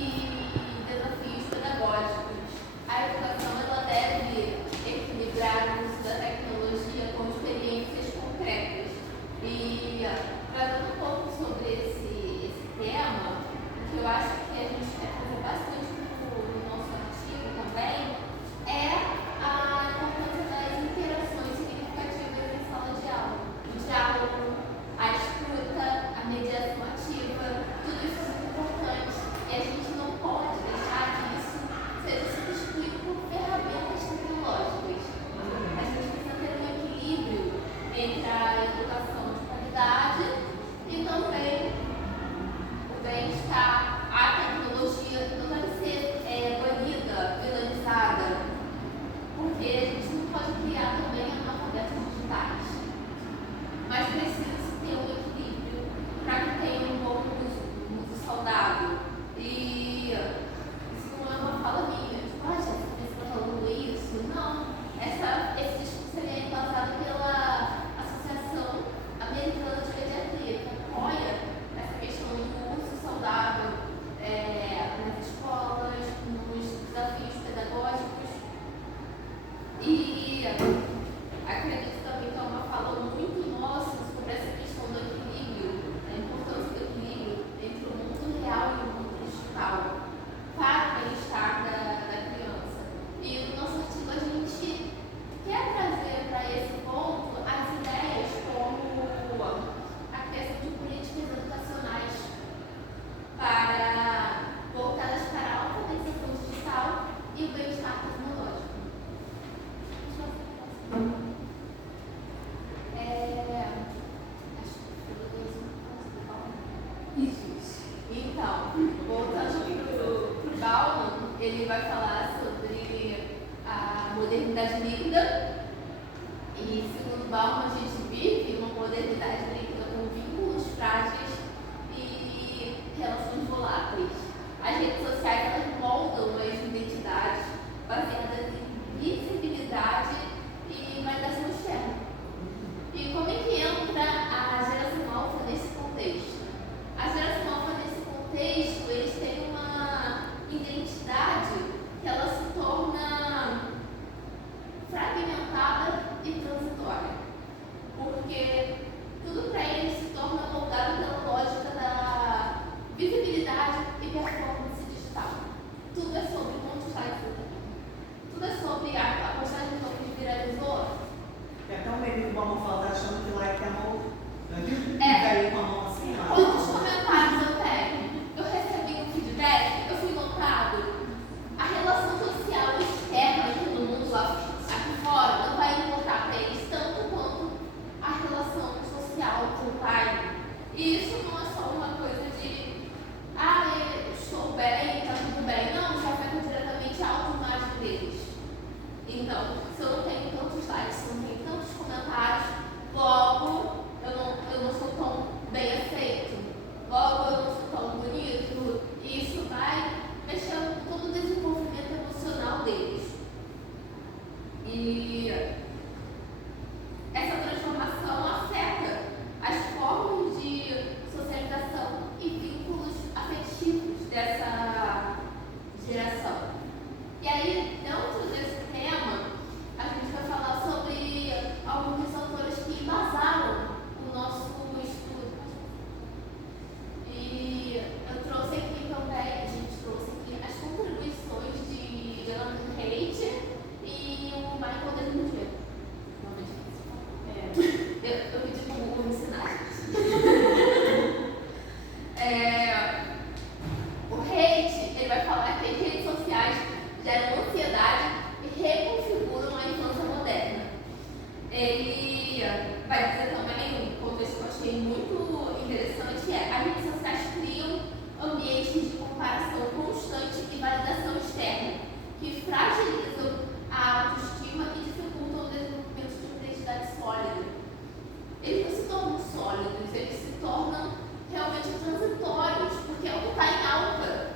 e desafios pedagógicos. A educação ela deve equilibrar o uso da tecnologia com experiências concretas. E tratando um pouco sobre esse tema, o que eu acho que a gente quer fazer bastante no nosso artigo também é a importância das interações significativas em sala de aula. O diálogo, a escuta, a mediação ativa, tudo isso é muito importante e a gente não pode deixar que isso seja substituído por ferramentas tecnológicas. A gente precisa ter um equilíbrio entre a educação de qualidade e também o bem-estar. A tecnologia não deve ser banida, vilanizada, porque a gente não pode criar também analfabetos digitais, mas precisa ter um equilíbrio para que tenha um bom uso, um uso saudável. E isso não é uma fala minha, tipo, Jéssica, você está falando isso? Não, esse discurso é embasado pela Associação Americana de Pediatria, que apoia essa questão do uso saudável nas escolas, nos desafios pedagógicos. E acredito também que é uma fala muito nossa sobre essa questão do equilíbrio, a importância do equilíbrio entre o mundo real e o mundo digital para o bem-estar da criança. E no nosso artigo a gente quer trazer para esse ponto as ideias como a criação de políticas educacionais voltadas para a alfabetização digital e o bem-estar tecnológico. Então, voltando para o Bauman, ele vai falar sobre a modernidade líquida. E segundo Bauman, a gente vive uma modernidade líquida com vínculos frágeis e relações voláteis. As redes sociais elas moldam as identidades baseadas em visibilidade e validação externa. E como é que entra a geração alfa nesse contexto? A geração alfa nesse contexto, eles têm uma identidade que ela se torna fragmentada e transitória, porque tudo para eles se torna moldado pela lógica da visibilidade e performance digital. Tudo é sobre quantos likes eu tenho. Tudo é sobre a postagem que viralizou. É tão medo que o Bauman fala, tá achando que like é amor. E É. daí com a mão assim, ó. Quantos comentários eu tenho? Eu recebi um feedback, eu fui notado. A relação social externa de todo mundo lá aqui fora não vai importar para eles tanto quanto a relação social com o pai. E isso não é só uma coisa de eu estou bem, tá tudo bem. Não, isso afeta diretamente a autoimagem deles. Então, se eu não tenho tantos likes, se eu não tenho tantos comentários, logo eu não sou tão bem aceito, logo eu não sou tão bonito, e isso vai mexendo com todo o desenvolvimento emocional deles. E essa transformação afeta as formas de socialização e vínculos afetivos dessa geração. E aí, dentro desse tema, a gente vai falar sobre alguns autores que embasaram o nosso estudo. E eu trouxe aqui também, a gente trouxe aqui as contribuições de Jonathan Haidt e o Michael Desmond. Eu pedi para o Google me ensinar, gente. O Haidt, ele vai falar que as redes sociais geram ansiedade e reconfiguram a infância moderna. Ele vai dizer também, um contexto que eu achei muito interessante, as redes sociais criam ambientes de comparação constante e validação externa, que fragilizam a autoestima e dificultam o desenvolvimento de uma identidade sólida. Eles não se tornam sólidos, eles se tornam realmente transitórios, porque é o que está em alta.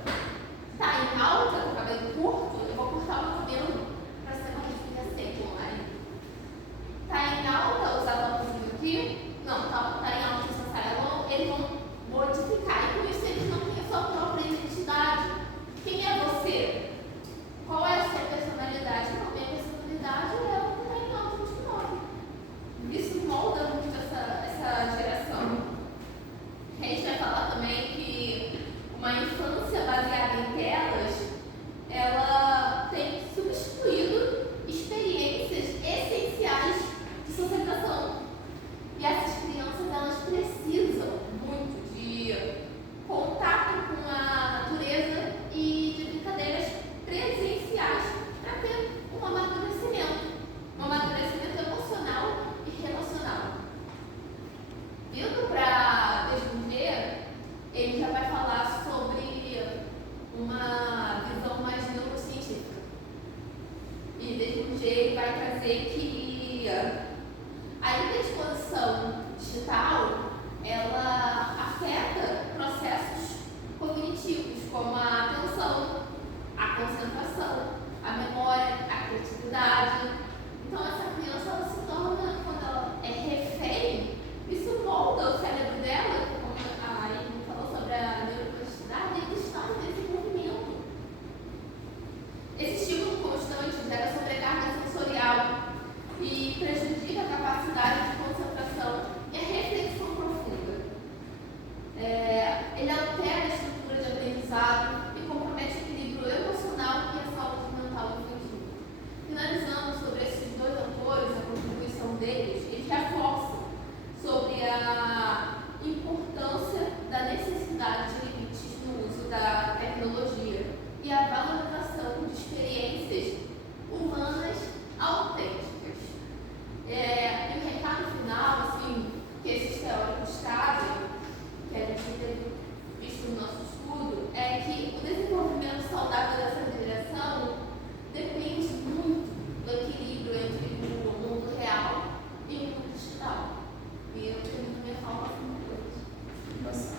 Está em alta, com o cabelo curto, eu vou cortar o meu cabelo para ser mais seco online. Está em alta usar topzinho aqui? Não, tá